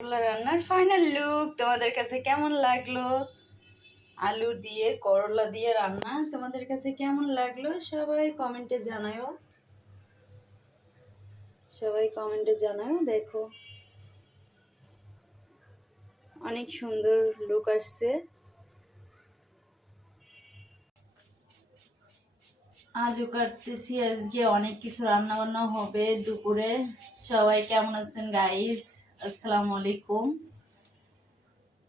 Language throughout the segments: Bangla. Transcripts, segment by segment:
করলা রান্নার ফাইনাল লুক তোমাদের কাছে কেমন লাগলো? আলু দিয়ে করলা দিয়ে রান্না তোমাদের কাছে কেমন লাগলো? সবাই কমেন্টে জানাও। দেখো অনেক সুন্দর লুক আসছে। আলু কাটতেছি, আজকে অনেক কিছু রান্না বান্না হবে দুপুরে। সবাই কেমন আছেন গাইস? আসসালামু আলাইকুম।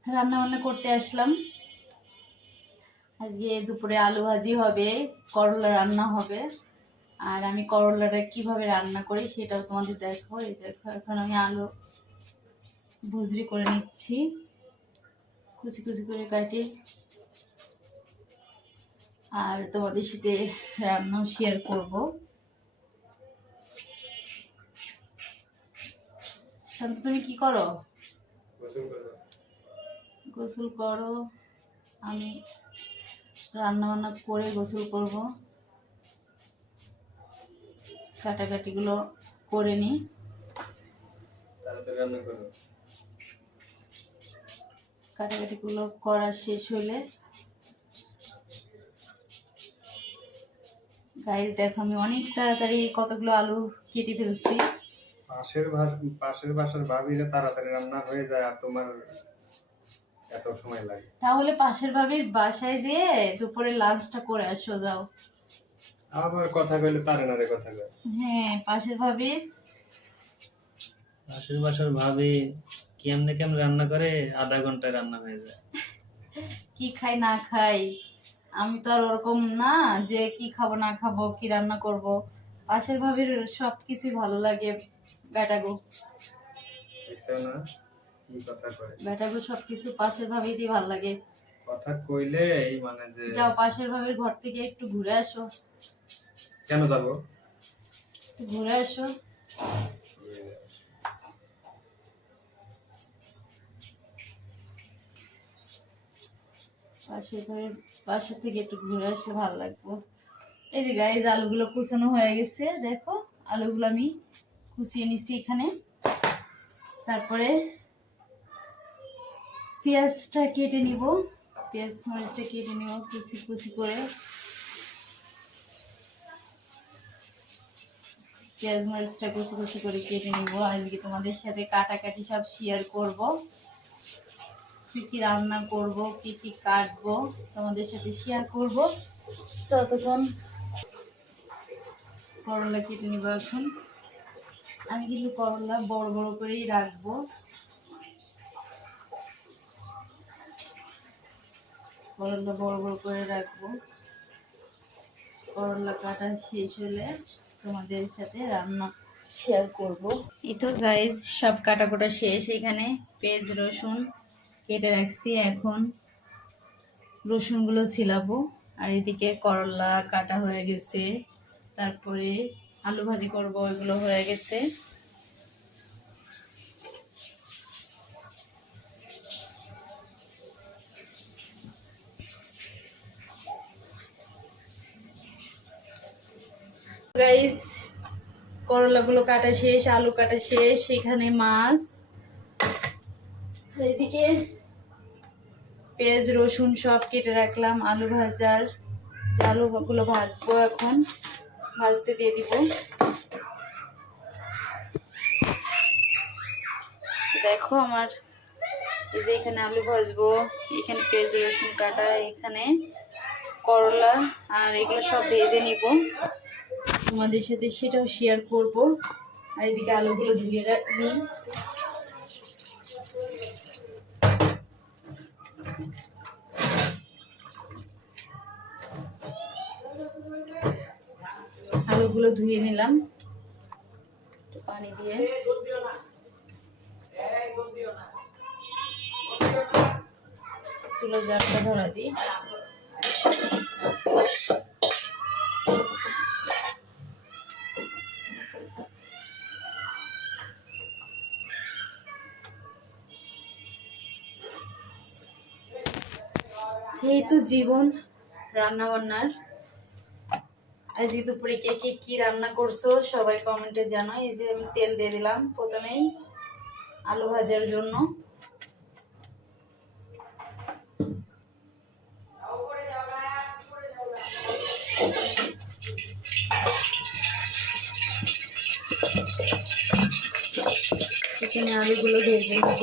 রান্না বান্না করতে আসলাম। আজকে দুপুরে আলু ভাজি হবে, করলা রান্না হবে। আর আমি করলাটা কিভাবে রান্না করি সেটাও তোমাদের দেখো। এই দেখো, এখন আমি আলু ভুজরি করে নিচ্ছি, কুচি কুচি করে কাটি। আর তোমাদের সাথে রান্নাও শেয়ার করব। শান্ত, তুমি কি করো? গোসল করো। আমি রান্না বান্না করে গোসল করব। কাটাকাটিগুলো করে নিই। কাটাকাটিগুলো করা শেষ হলে গাইস দেখো, আমি অনেক তাড়াতাড়ি কতগুলো আলু কেটে ফেলছি। পাশের বাসার ভাবিরা তাড়াতাড়ি রান্না হয়ে যায় আর তোমার এত সময় লাগে। তাহলে পাশের ভাবির বাসায় যেয়ে দুপুরে লাঞ্চটা করে আসো, যাও। আবার কথা কইলে তারে নারে কথা কয়। হ্যাঁ, পাশের বাসার ভাবি কেমনে কেমনে রান্না করে, আধা ঘন্টায় রান্না হয়ে যায়। কি খাই না খাই, আমি তো আর ওরকম না যে কি খাবো না খাবো, কি রান্না করব। পাশের ভাবির সবকিছুই ভালো লাগে। বেটাগো দেখছো না কি কথা কয়। বেটাগো সবকিছু পাশের ভাবিরই ভালো লাগে। কথা কইলে এই মানে যে যাও, পাশের ভাবির ঘর থেকে একটু ঘুরে আসো। কেন যাব? ঘুরে আসো। পাশের থেকে একটু ঘুরে আসলে ভালো লাগবে। এই যে গাইজ, আলুগুলো কুচানো হয়ে গেছে। দেখো, আলুগুলো আমি কুচিয়ে নিছি এখানে। তারপরে পেঁয়াজটা কেটে নিব। পেঁয়াজ মরিচটা কেটে নিব কুচি কুচি করে। পেঁয়াজ মরিচটা কুচি কুচি করে কেটে নিব। আজকে তোমাদের সাথে কাটাকাটি সব শেয়ার করব। কি কি রান্না করব, কি কি কাটবো তোমাদের সাথে শেয়ার করব। ততক্ষণ করলা কেটে নিব। এখন আমি কিন্তু করলা বড় বড় করেই রাখবো। করলা বড় বড় করে রাখবো। করলা কাটা শেষ হলে তোমাদের সাথে রান্না শেয়ার করব। এই তো গাইস, সব কাটাকুটা শেষ। এখানে পেঁয়াজ রসুন কেটে রাখছি, এখন রসুনগুলো ছিলাবো। আর এদিকে করলা কাটা হয়ে গেছে। তারপরে আলু ভাজি করব, এগুলো হয়ে গেছে। গাইস, করলাগুলো কাটা শেষ, আলু কাটা শেষ। এখানে মাছ, এদিকে পেঁয়াজ রসুন সব কেটে রাখলাম। আলু ভাজার যে আলুগুলো ভাজবো, এখন ভাজতে দিয়ে দিব। দেখো আমার এই যে এখানে আলু ভাজবো, এখানে পেঁয়াজ রসুন কাটা, এখানে করলা, আর এগুলো সব ভেজে নিব। তোমাদের সাথে সেটাও শেয়ার করব। আর এদিকে আলুগুলো ধুয়ে নিই। আলুগুলো ধুয়ে নিলাম একটু পানি দিয়ে। চুলো জারটা ধরা দিই। এই তো জীবন রান্না বান্নার। আজকে দুপুরে কে কে কি রান্না করছো সবাই কমেন্টে জানাও। এই যে আমি তেল দিয়ে দিলাম প্রথমেই, আলু ভাজার জন্য। এখানে আলুগুলো ভেজে নেব।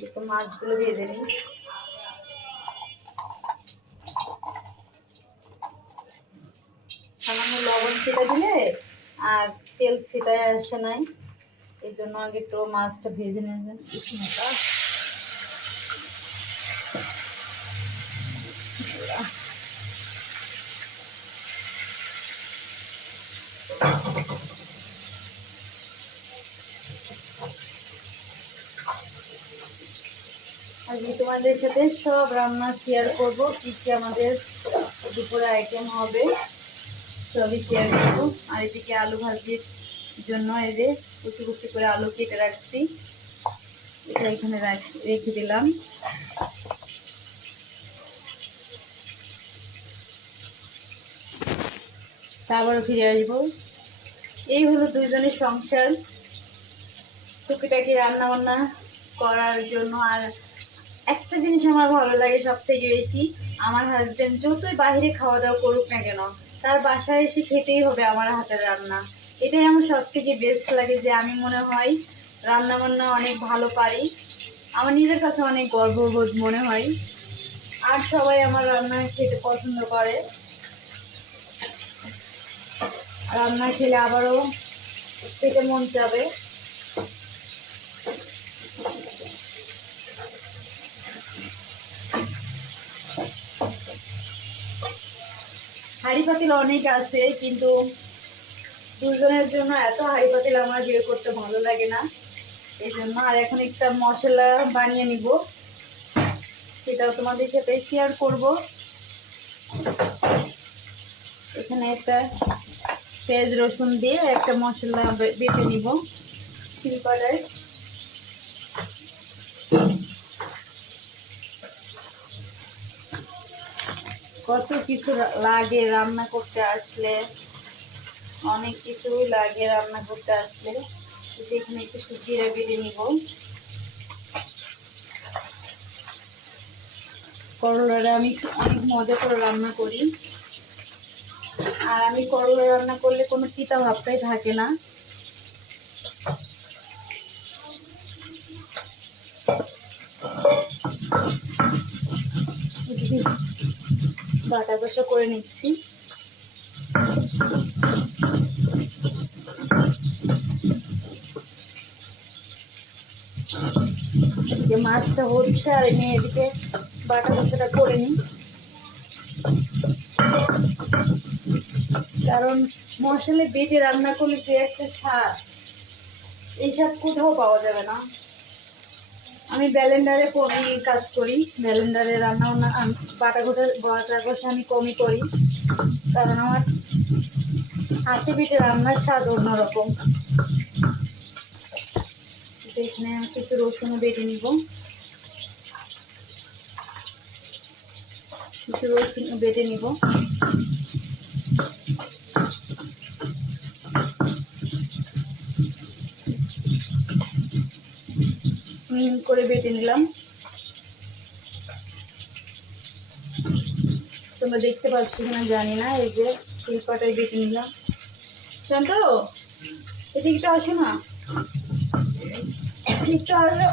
দেখো মাছগুলো ভেজে নিই। সামান্য লবণ ছিটা দিলে আর তেল ছিটায় আসে নাই, এই জন্য আগে একটু মাছটা ভেজে নেবেন। আজকে তোমাদের সাথে সব রান্না শেয়ার করব, কি কি আমাদের দুপুরে আইটেম হবে সবই শেয়ার করব। আর এদিকে আলু ভাজির জন্য এই যে কুচি কুচি করে আলু কেটে রাখছি, এটা এখানে রেখে দিলাম। তারপর ফিরে আসবো। এই হলো দুইজনের সংসার, টুকিটাকি রান্না বান্না করার জন্য। আর একটা জিনিস আমার ভালো লাগে সব থেকে বেশি, আমার হাজবেন্ড যতই বাইরে খাওয়া দাওয়া করুক না কেন, তার বাসায় এসে খেতেই হবে আমার হাতের রান্না। এটাই আমার সব থেকে বেস্ট লাগে, যে আমি মনে হয় রান্না বান্না অনেক ভালো পারি, আমার নিজের কাছে অনেক গর্ববোধ মনে হয়। আর সবাই আমার রান্না খেতে পছন্দ করে, রান্না খেলে আবারও খেতে মন যাবে। হাঁড়ি পাতিল অনেক আছে, কিন্তু দুজনের জন্য এত হাঁড়ি পাতিল আমার বের করতে ভালো লাগে না, এই জন্য। আর এখন একটা মশলা বানিয়ে নিব, সেটাও তোমাদের সাথে শেয়ার করব। এখানে একটা পেঁয়াজ রসুন দিয়ে একটা মশলা বেটে নিব শিলপাটায়। কত কিছু লাগে রান্না করতে আসলে, অনেক কিছুই লাগে রান্না করতে আসলে। এখানে একটু জিরা বেটে নিব। করলাটা আমি অনেক মজা করে রান্না করি, আর আমি করলা রান্না করলে কোনো তিতা ভাবটাই থাকে না। বাটা কষা করে নিচ্ছি। যে মাছটা হচ্ছে আর আমি এদিকে বাটা কষাটা করে নিই, কারণ মশলা বেটে রান্না করলে যে একটা স্বাদ, এইসব কোথাও পাওয়া যাবে না। আমি ব্লেন্ডারে কমই কাজ করি, ব্লেন্ডারে রান্না বাটা কষা আমি কমই করি, কারণ আমার হাতে বেটে রান্নার স্বাদ অন্যরকম। এখানে আমি কিছু রসুন বেটে নিব, কিছু রসুন বেটে নিব। মিহিন করে বেটে নিলাম। তোমরা দেখতে পাচ্ছ কিনা জানি না, এই যে শিলপাটায় বেটে নিলাম। শান্ত, এদিকটা আসো না, একটু আসো।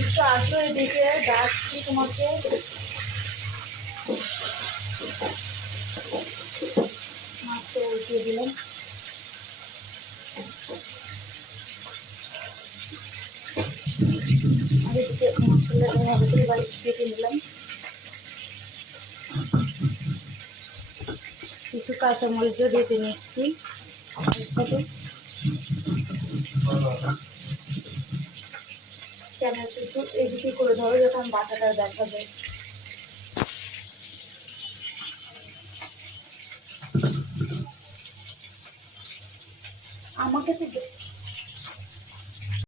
একটু আসো এদিকে, ডাকছি তোমাকে। মাছটা উঠিয়ে দিলাম। আর এদিকে মশলাটা ভালো করে বাড়ি কেটে নিলাম। কিছু কাঁচামরিচও বেটে নিচ্ছি একসাথে। ক্যামেরাটা একটু এদিকে করে ধরো, যখন বাটাটা দেখা যায়। আমাকে তো